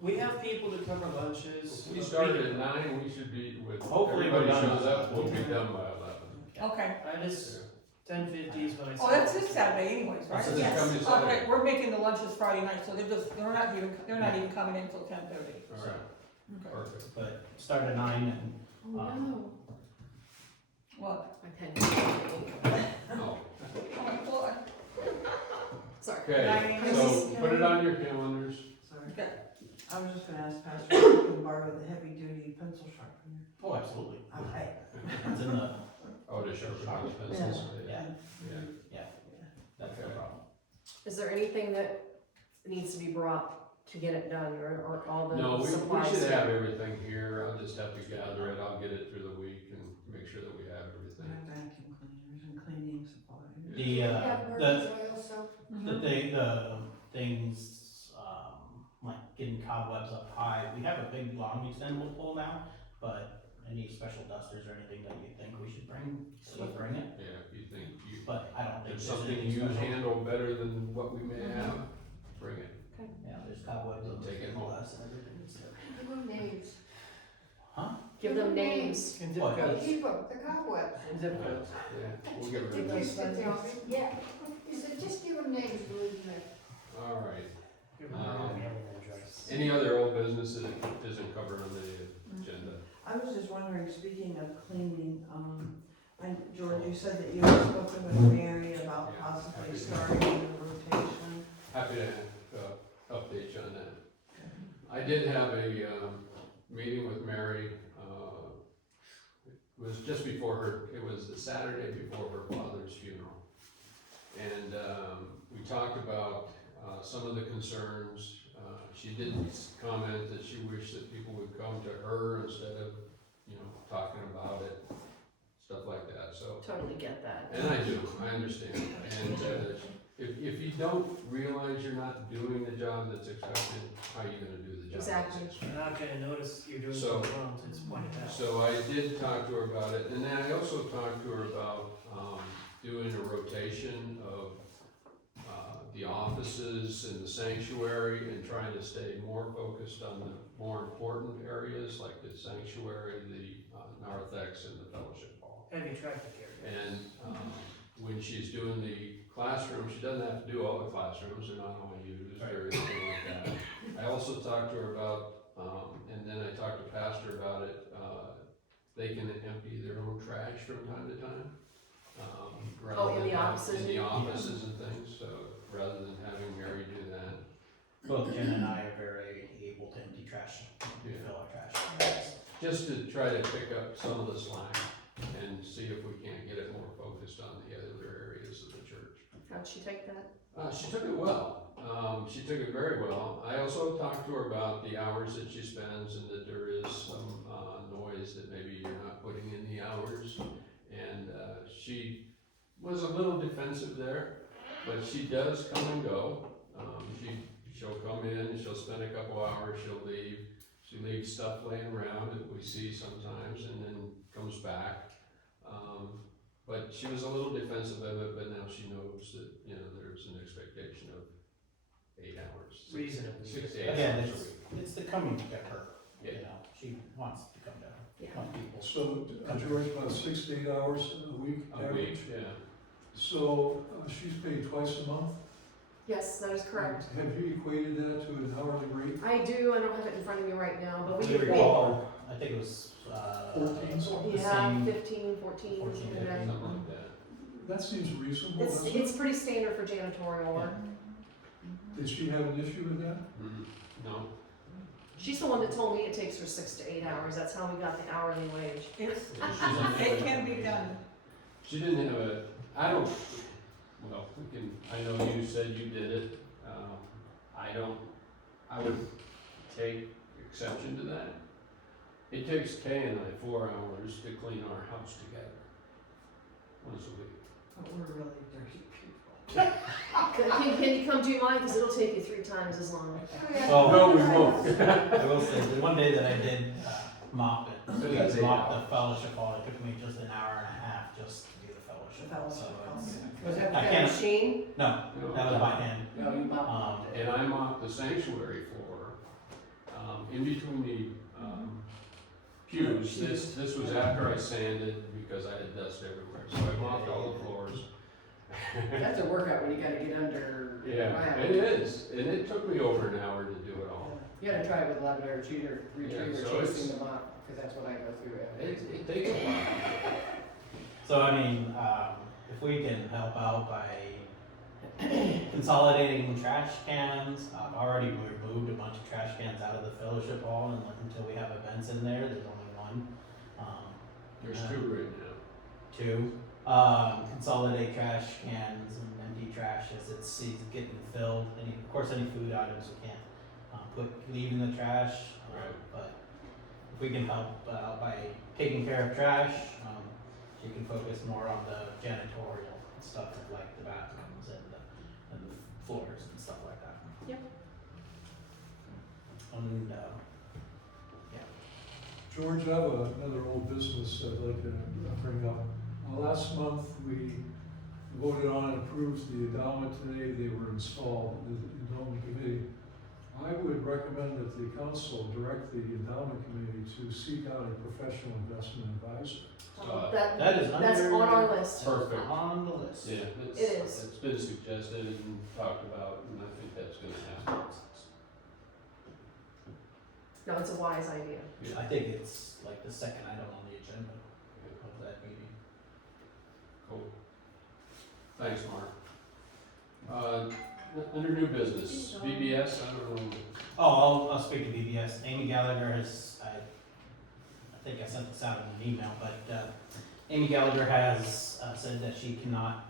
We have people to cover lunches. We started at 9, we should be, with, Hopefully we're everybody done. shows up, we'll be done by 11. Okay. I just, 10:50 is when I Oh, that's this Saturday anyways, right? This is Yes. coming Saturday. Okay, we're making the lunches Friday night, so they're not even coming in until 10:30. All right, Okay. perfect. But start at 9 and, Oh, no. What? My pen. Oh, Oh, boy. Sorry. okay, so put it on your calendars. Sorry. Okay. I was just gonna ask Pastor if you can borrow the heavy-duty pencil sharpener. oh, absolutely. Okay. It's in the, Oh, to sharpen all the pencils. yeah, Yeah. that's no problem. Is there anything that needs to be brought to get it done, or all the No, we supplies? should have everything here, I'll just have to gather it, I'll get it through the week and make sure that we have I everything. have vacuum cleaners and cleaning supplies. The things, like getting cobwebs up high, we have a big long extendable pole now, but any special dusters or anything that you think we should bring, so bring it, Yeah, if you think but I don't think there's there's something anything you special. handle better than what we may have, bring it. Yeah, there's cobwebs on Take it the home. glass and everything, so. Give them names. Give them names. And zip What? codes. Keep them, the cobwebs. And zip codes. Yeah, we'll get rid Did of you that. used to tell me? Yeah. He said, just give them names, believe me. All right, Give them their own mailing address. any other old business that isn't covered on the agenda? I was just wondering, speaking of cleaning, George, you said that you had spoken with Mary about Yeah, possibly happy to. starting the rotation. Happy to update you on that. I did have a meeting with Mary, it was just before it was the Saturday before her father's funeral. and, we talked about, some of the concerns. She did comment that she wished that people would come to her instead of, talking about it, stuff like that, so. Totally get that. And I do, I understand, and, if you don't realize you're not doing the job that's expected, how are you gonna do the job? that's Exactly. expected? You're not gonna notice you're doing So- something wrong until it's pointed out. So I did talk to her about it, and then I also talked to her about, doing a rotation of, the offices in the sanctuary and trying to stay more focused on the more important areas like the sanctuary, the, narthex and the fellowship hall. Heavy traffic area. And, when she's doing the classroom, she doesn't have to do all the classrooms, they're not all used or anything like that. I also talked to her about, and then I talked to Pastor about it, they can empty their own trash from time to time. Rather Oh, in than the offices? In the offices and things, so rather than having Mary do that. Both Jen and I are very able to empty trash, Yeah. fill our trash. Just to try to pick up some of the slack and see if we can't get it more focused on the other areas of the church. How'd she take that? She took it well. She took it very well. I also talked to her about the hours that she spends and that there is some, noise that maybe you're not putting in the hours. And, she was a little defensive there, but she does come and go. She'll come in, she'll spend a couple hours, she'll leave. She leaves stuff laying around that we see sometimes and then comes back. But she was a little defensive of it, but now she knows that, there's an expectation of 8 hours. Reasonably. 6 to 8 Again, hours a it's, week. it's the coming to her, Yeah. she wants to come down, Yeah. want people. So, George, about 6 to 8 hours a week A average? week, yeah. So, she's paid twice a month? Yes, that is correct. Have you equated that to an hourly rate? I do, I don't have it in front of me right now, but we We did, recall, I think it was, 14, the yeah, same, 15, 14, 14, in there. Something like that. That seems reasonable, It's, doesn't it? it's pretty standard for janitorial work. Did she have an issue with that? No, She's the one that told me it takes her 6 to 8 hours, that's how we got the hourly wage. It's, she's it can be done. she didn't have a, well, we can, I know you said you did it. I would take exception to that. It takes Kay and I 4 hours to clean our house together. Once a week. But we're really dirty people. Can you come do mine, cause it'll take you 3 times as long. Oh. No, we won't. I will say, the one day that I did mop it, So that's 8 mop hours. the fellowship hall, it took me just an hour and a half just to do the fellowship hall, so it's. Was that I the can't- machine? No, that was by hand. No, you mop. And I mopped the sanctuary floor, in between the, pews. This was after I sanded because I had dust everywhere, so I mopped all the floors. That's a workout when you gotta get under. Yeah, it is, and it took me over an hour to do it all. You gotta try it with a lavender retriever so it's- chasing the mop, cause that's what I go through. It takes a while. So I mean, if we can help out by consolidating trash cans, I've already removed a bunch of trash cans out of the fellowship hall, and until we have events in there, there's only one. There's Yeah. 2 right now. 2, consolidate trash cans and empty trash as it's getting filled. Of course, any food items we can't leave in the trash. Right. But if we can help out by taking care of trash, she can focus more on the janitorial stuff like the bathrooms and the floors and stuff like that. Yep. And George, I have another old business I'd like to bring up. Last month, we voted on and approved the endowment today. They were installed, the endowment committee. I would recommend that the council direct the endowment committee to seek out a professional investment advisor. that is That's under- on our list. Perfect. on the list. Yeah, It is. It's been suggested and talked about, and I think that's gonna happen. No, it's a wise idea. Yeah. I think it's like the second item on the agenda of that meeting. Cool. Thanks, Mark. Under new business, BBS, I don't know. Oh, I'll speak to BBS. Amy Gallagher has, I think I sent this out in an email, but Amy Gallagher has said that she cannot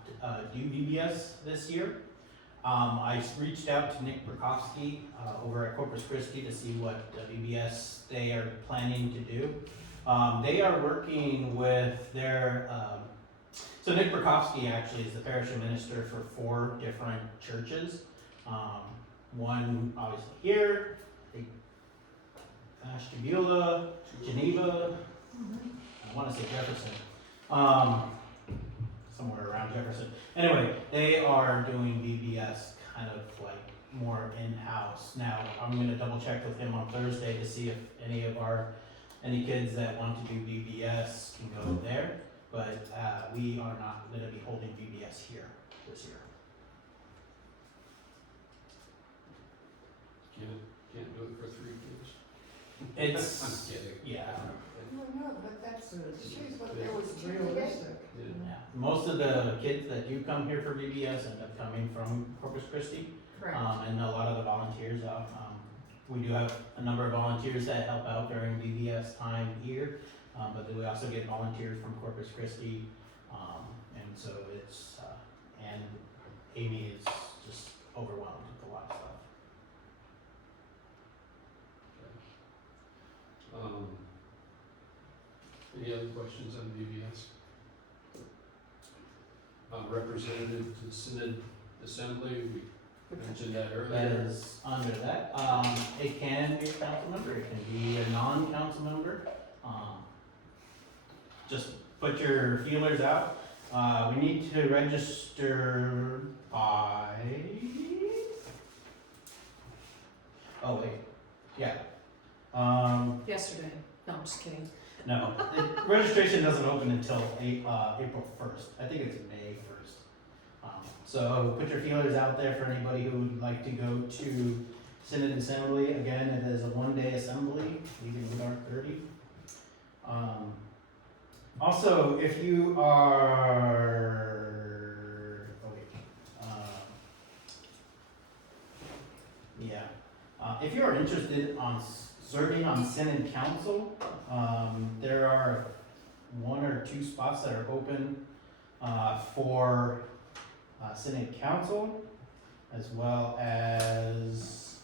do VBS this year. I reached out to Nick Burkowski over at Corpus Christi to see what VBS they are planning to do. They are working with their, so Nick Burkowski actually is the parish minister for 4 different churches. One obviously here, I think Ashtabula, Geneva, I want to say Jefferson, somewhere around Jefferson. Anyway, they are doing VBS kind of like more in-house. Now, I'm going to double check with him on Thursday to see if any kids that want to do VBS can go there, but we are not going to be holding VBS here this year. Can't do it for 3 kids. It's, I'm kidding. yeah. No, but that's, shows what It's there was two today. realistic. Yeah, most of the kids that do come here for VBS end up coming from Corpus Christi, Correct. and a lot of the volunteers out. We do have a number of volunteers that help out during VBS time here, but then we also get volunteers from Corpus Christi, and so it's, and Amy is just overwhelmed with a lot of stuff. Any other questions on VBS? Representative to Synod Assembly, we mentioned that That earlier. is under that. It can be a council member, it can be a non-council member. Just put your feelers out. We need to register by, oh wait, yeah. Yesterday. No, I'm just kidding. No, the registration doesn't open until April 1st. I think it's May 1st. So put your feelers out there for anybody who would like to go to Synod Assembly. Again, it is a 1-day assembly, leaving dark 30. Also, if you are, if you are interested on serving on Synod Council, there are 1 or 2 spots that are open for Synod Council, as well as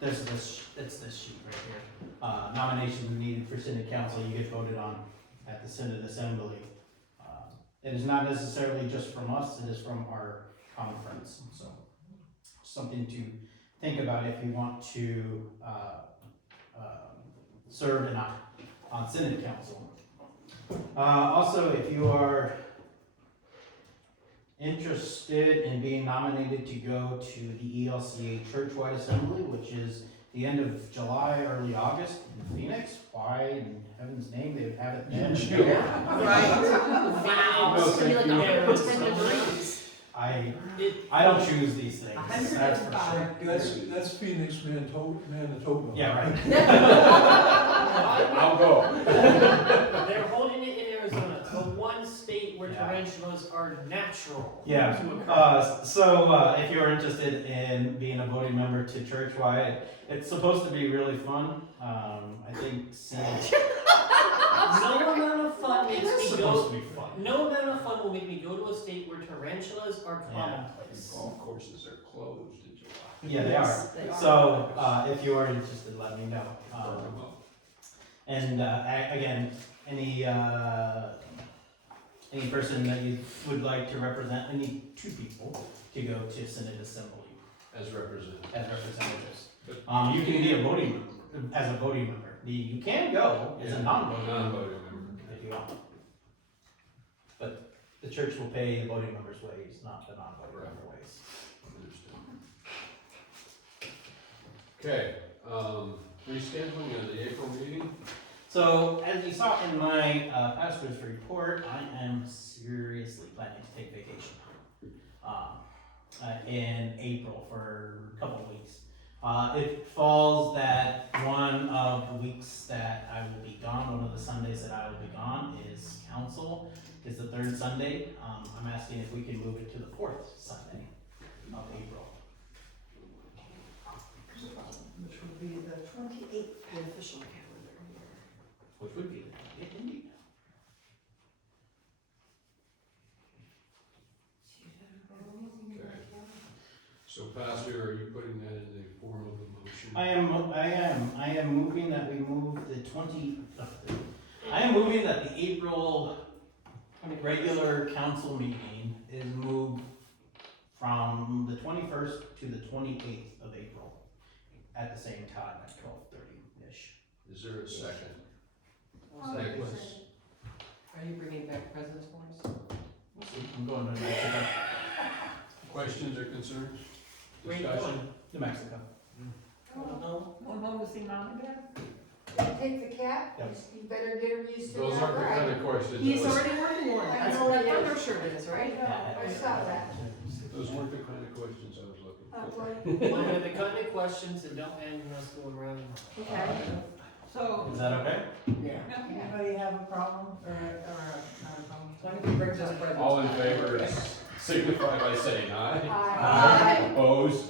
it's this sheet right here. Nominations needed for Synod Council. You get voted on at the Synod Assembly. It is not necessarily just from us; it is from our conference. So something to think about if you want to serve on Synod Council. Also, if you are interested in being nominated to go to the ELCA Churchwide Assembly, which is the end of July, early August in Phoenix, why in heaven's name they would have it then? Right. Wow, it's gonna be like 110 degrees. I don't choose these things, that's for sure. That's Phoenix, Manitoba. Yeah, right. I'll go. They're holding it in Arizona, the one state where Yeah. tarantulas are natural. Yeah. To occur. So if you're interested in being a voting member to Churchwide, it's supposed to be really fun. I think No amount of fun makes it's me supposed go. to be fun. No amount of fun will make me go to a state where tarantulas are commonplace. Golf courses are closed in July. Yeah, they Yes, are. they are. So if you are interested, let me know. Burn 'em up. And again, any person that you would like to represent, I need 2 people to go to Synod Assembly As representative. as representatives. Good. You can be a voting member, as a voting member. You can go as a non-voting member Non-voting member. if you want. But the church will pay the voting members' ways, not the non-voting member ways. Understood. Okay, rescheduling of the April meeting. So, as you saw in my pastor's report, I am seriously planning to take vacation in April for a couple of weeks. It falls that one of the weeks that I will be gone, one of the Sundays that I will be gone is council, is the 3rd Sunday. I'm asking if we can move it to the 4th Sunday of April. Which would be the 28th. The official calendar here. Which would be the 20th indeed. So Pastor, are you putting that in the form of a motion? I am moving that we move I am moving that the April regular council meeting is moved from the 21st to the 28th of April at the same time at 12:30-ish. Is there a second? Oh, Nicholas? Are you bringing back presents for us? I'm going to Mexico. Questions or concerns? Where you Discussion? To Mexico. No, going home to see mom and dad? Take the cat, Yep. you better get him used to Those that aren't the kind ride. of questions. He's those- already working one, that's know what that he is. undershirt is, I right? know, I saw that. Those weren't the kind of questions I was looking Oh, for. boy. Well, they're the kind of questions that don't end in us going around. Okay. So, Is that okay? Yeah. Anybody have a problem, or not a problem? So I think he brings us presents. All in favor, signify by saying aye. Aye. Opposed?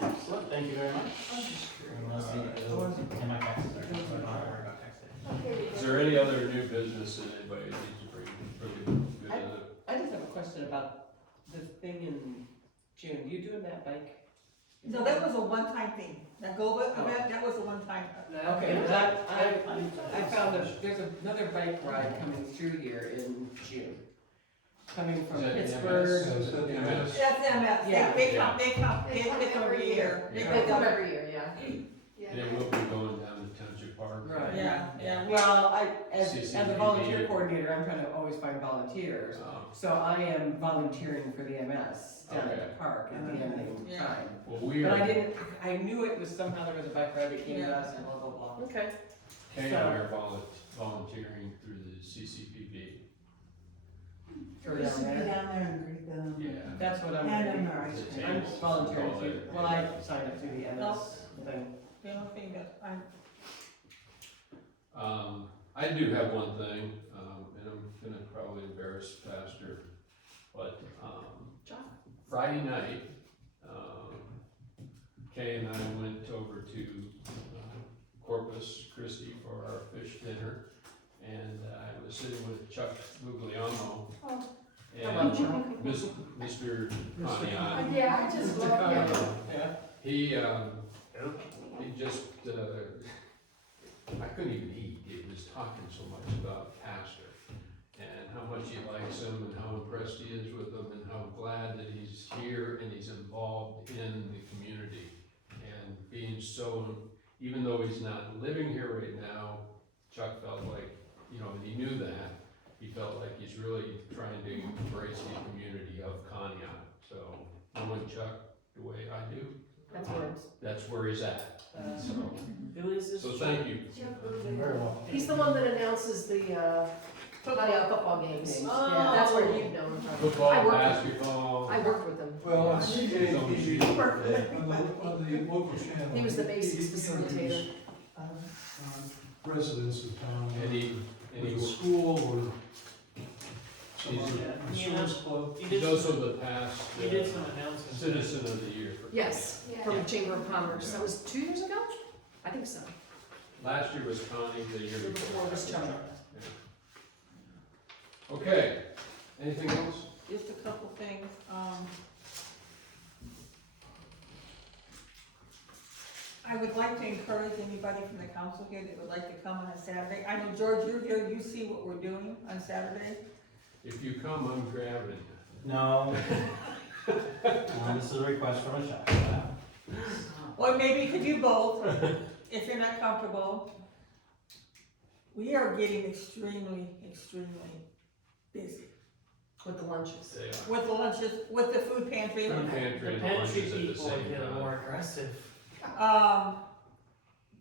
Excellent, thank you very much. Unless the, and my taxes are, so I don't have to worry about taxes. Okay. Is there any other new business that anybody needs to bring for the good of the? I just have a question about the thing in June. You doing that bike? no, that was a one-time thing. That go event, that was a one-time. Okay, because I found there's another bike ride coming through here in June. Coming from Is that Pittsburgh. MS? Is that the MS? That's MS, Yeah. they come, they pick every year. Yeah. They come every year, yeah. Yeah. They will be going down to Township Park. Right. Yeah, Well, as a CCTV. volunteer coordinator, I'm trying to always find volunteers. So I am volunteering for the MS down at Okay. the park at the ending Yeah. time. Well, we But are, I knew it was somehow there was a bike ride that came to Yeah. us and blah, blah, blah. Okay. Kay and I are volunteering through the CCPB. For Just down be there. down there and greet them. Yeah. That's what I'm Hand doing. them their ice The cream. I'm tables, volunteering all too. that. Well, I signed up through the MS thing. the only thing that I do have one thing, and I'm gonna probably embarrass Pastor, but, Friday night, Kay and I went over to Corpus Christi for our fish dinner, and I was sitting with Chuck Guglielmo. Oh. And Mr. Conneaut. Yeah, I just love him. Yeah. He just, I couldn't even eat, he was talking so much about Pastor, and how much he likes him, and how impressed he is with him, and how glad that he's here and he's involved in the community. And being so, even though he's not living here right now, Chuck felt like, you know, and he knew that, he felt like he's really trying to embrace the community of Conneaut. So, knowing Chuck the way I do, that's where he's at. So, Who is this? so thank you. Very well. He's the one that announces the, Conneaut football games. Oh. Yeah, that's where you've known him from. I Football, worked- basketball. I worked with him. Well, on Yeah. CJTV, Don't on the local channel. He was the basics he facilitator. interviews, Residents of town. And he With the will, school or some He's- other Yeah. insurance club. He he's did, also the past he did some announcements. Citizen of the Year for Yes, Yeah. from the Chamber of Commerce. That was 2 years ago? I think so. Conneaut. Last year was Connie, the year Year before. before was Chuck. Okay, anything else? just a couple things, I would like to encourage anybody from the council here that would like to come on a Saturday. I know, George, you're here, you see what we're doing on Saturday. If you come, I'm grabbing you. No. This is a request from a shop. Or maybe you could do both, if you're not comfortable. We are getting extremely, extremely busy With the lunches. They are. with the lunches, with the food pantry. Food pantry The and pantry lunches at the people are same getting time. more aggressive.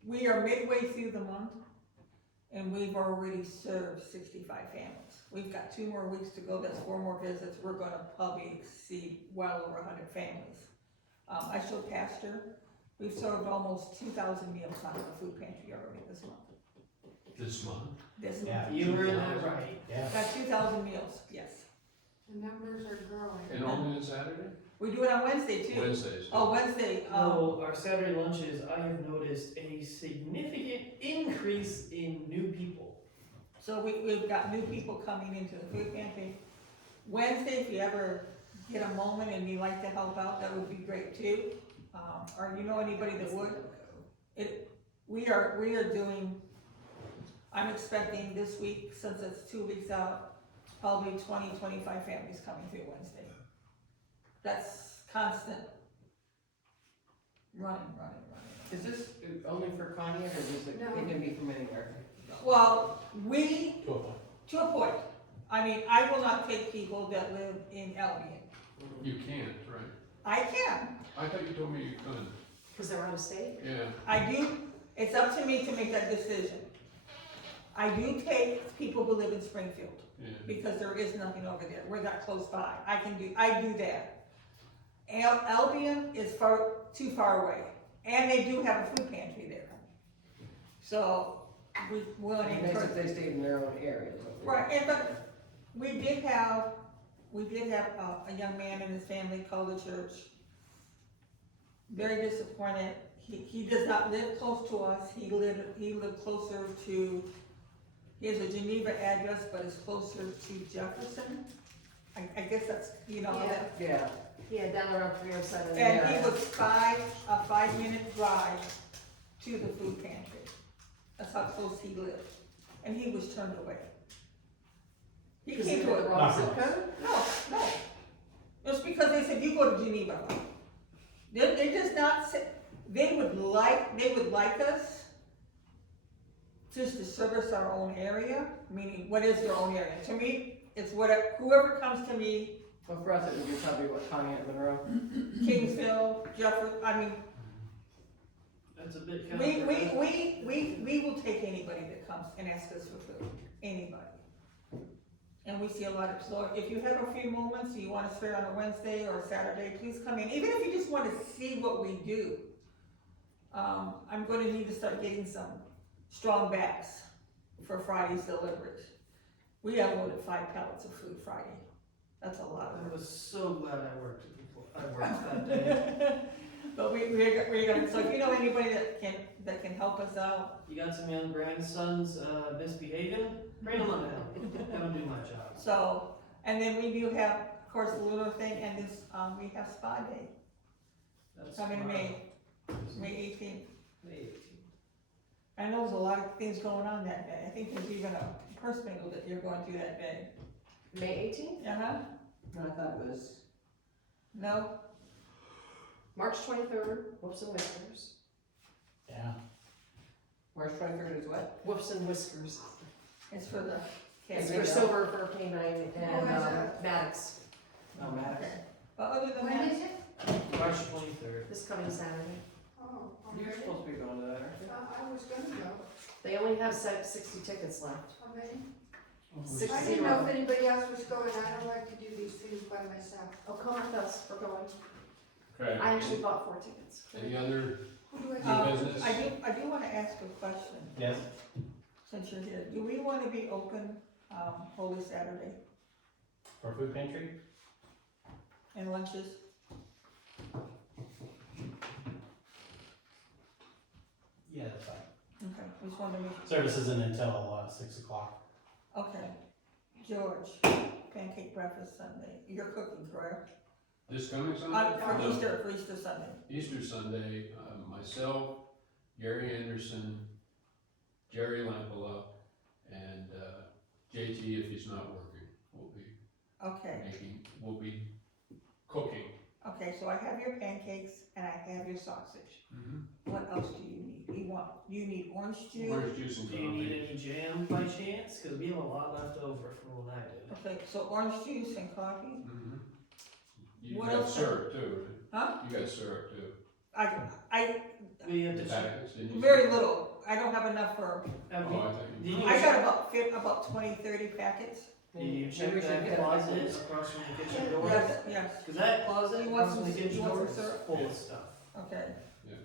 We are midway through the month, and we've already served 65 families. We've got 2 more weeks to go, that's 4 more visits, we're gonna probably exceed well over 100 families. I showed Pastor, we've served almost 2,000 meals out of the food pantry already this month. This month? This Yeah. month. You were in that right. Yeah. Got 2,000 meals, yes. The numbers are growing. And only on Saturday? We do it on Wednesday too. Wednesdays. Oh, Wednesday, Oh, our Saturday lunches, I have noticed a significant increase in new people. so we've got new people coming into the food pantry. Wednesday, if you ever get a moment and you'd like to help out, that would be great too. Or you know anybody that would? We are doing, I'm expecting this week, since it's 2 weeks out, probably 20-25 families coming through Wednesday. That's constant running. Is this only for Conneaut, or is it, No. it can be from anywhere? Well, we, To a point. to a point. I mean, I will not take people that live in Albion. You can't, right? I can. I thought you told me you couldn't. Cause they're out of state? Yeah. I do, it's up to me to make that decision. I do take people who live in Springfield, Yeah. because there is nothing over there, we're that close by, I do that. Albion is too far away, and they do have a food pantry there. So, we will encourage. Basically, they stay in their own areas. Right, and but we did have a young man and his family call the church. Very disappointed. He does not live close to us. He lived closer to, he has a Geneva address, but is closer to Jefferson. I guess that's, you know, Yeah. that. Yeah. Yeah, down around 307. And he was a 5-minute drive to the food pantry. That's how close he lived. And he was turned away. He Because came they to were it. the wrong zip code? No. It was because they said, you go to Geneva. They just not say, they would like us just to service our own area, meaning, what is their own area? To me, it's whoever comes to me, Well, for us, it would be probably what, Conneaut, Monroe? Kingsville, Jefferson, I mean, That's a bit we counterproductive. will take anybody that comes and asks us for food, anybody. And we see a lot of, so if you have a few moments, you wanna spare on a Wednesday or a Saturday, please come in, even if you just wanna see what we do. I'm gonna need to start getting some strong bags for Friday's deliveries. We unloaded 5 pallets of food Friday, that's a lot of I work. was so glad I worked that day. But we're gonna, so if you know anybody that can help us out, You got some young grandsons misbehaving? Bring them on down. Don't do my job. so, and then we do have, of course, the Lutheran thing, and this, we have Spa Day, That's coming fine. May 18th. May 18th. I know there's a lot of things going on that day, I think there's even a purse bingo that you're going to that day. May 18th? Uh-huh, No, I thought it was, no, March 23rd, Whoops and Whiskers. Yeah. March 23rd is what? Whoops and Whiskers. it's for the It's kids. for Silver, for Canine, and Oh, is it? Maddox, No, Maddox. Okay. But other than When that, is it? March 23rd. this coming Saturday. Oh, You're already? supposed to be going to that, aren't you? I was gonna go, They only have 60 tickets left. how many? I 60. didn't know if anybody else was going, I don't like to do these things by myself. Oh, come with us, we're going. Okay. I actually bought 4 tickets. Any other Who do I? new business? I do wanna ask a question, Yes. since you're here, do we wanna be open, Holy Saturday For food pantry? and lunches? Yeah, that's fine. Okay, we just wanted to make. Service isn't until 6 o'clock. Okay, George, pancake breakfast Sunday, you're cooking, correct? This coming Sunday? For No. Easter Sunday. Easter Sunday, myself, Gary Anderson, Jerry Lampola, and JT, if he's not working, will be Okay, will be cooking. okay, so I have your pancakes and I have your sausage. What else do you need? You need orange juice? Orange juice and Do you need coffee. any jam by chance? Cause we have a lot left over from when I did. Okay, so orange juice and coffee? Mhm. You What got else? syrup too, Huh? right? You got syrup too. I, We have The to check. packets, didn't you? very little, I don't have enough for, Oh, I think. Did you I got about 20, 30 packets. Did you Maybe check we should that get a closet couple. across from the kitchen door? Yes, yes, Cause that closet You want across from the some- kitchen you want door some is syrup? full Yeah. of stuff. okay. Yeah.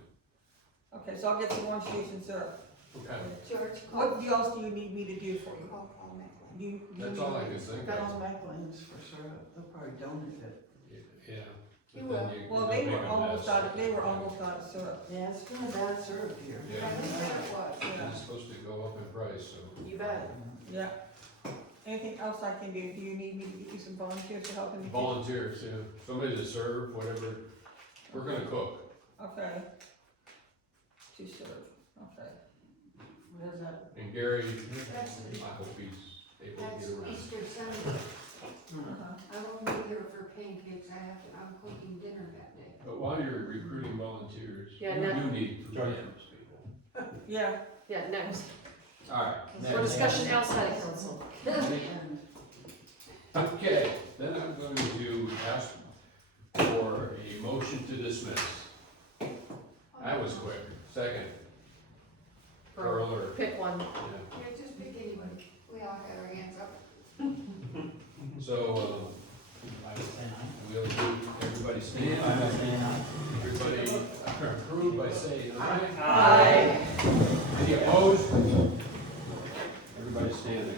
Okay, so I'll get some orange juice and syrup. Okay, George, What else do you need me to do for you? call Macklin. You that's need- all I can think Got of. all Macklin's for syrup, they'll probably donate it. Yeah. You But will. then Well, you they make were a almost mess. out of syrup. Yeah, it's kind of bad syrup here. Yeah. I think that was. It's supposed to go up in price, so. You bet. Yeah. Anything else I can do? Do you need me to get you some volunteers to help in the kitchen? Volunteers, yeah, somebody to serve, whatever, we're gonna cook. Okay. To serve, okay. What is that? And Gary, That's, I hope he's able to that's get around. Easter Sunday. Uh-huh. I won't be here for pancakes, I'm cooking dinner that day. But while you're recruiting volunteers, Yeah, you no. do need to join those people. Yeah, Yeah, next, Alright, for discussion outside of council. okay, then I'm going to ask for a motion to dismiss. That was quick. Second. Earl or, Pick one. yeah. Yeah, just pick anybody, we all got our hands up. So, I would say aye. we'll do, everybody stand. I would say aye. Everybody approve by saying aye. Aye. Any opposed? Everybody standing.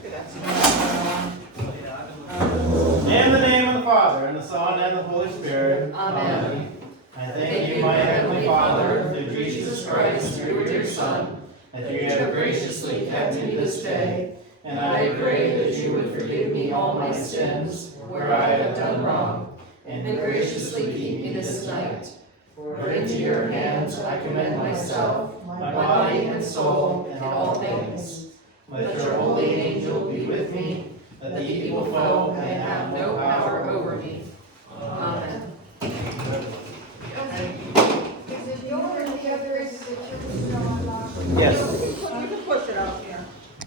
In the name of the Father, and the Son, and the Holy Spirit. Amen. I thank you, my heavenly Father, through Jesus Christ, your dear Son, that you have graciously kept me this day, and I pray that you would forgive me all my sins where I have done wrong, and graciously keep me this night. For into your hands I commend myself, my body and soul, and all things. Let your holy angel be with me, that the evil foe may have no power over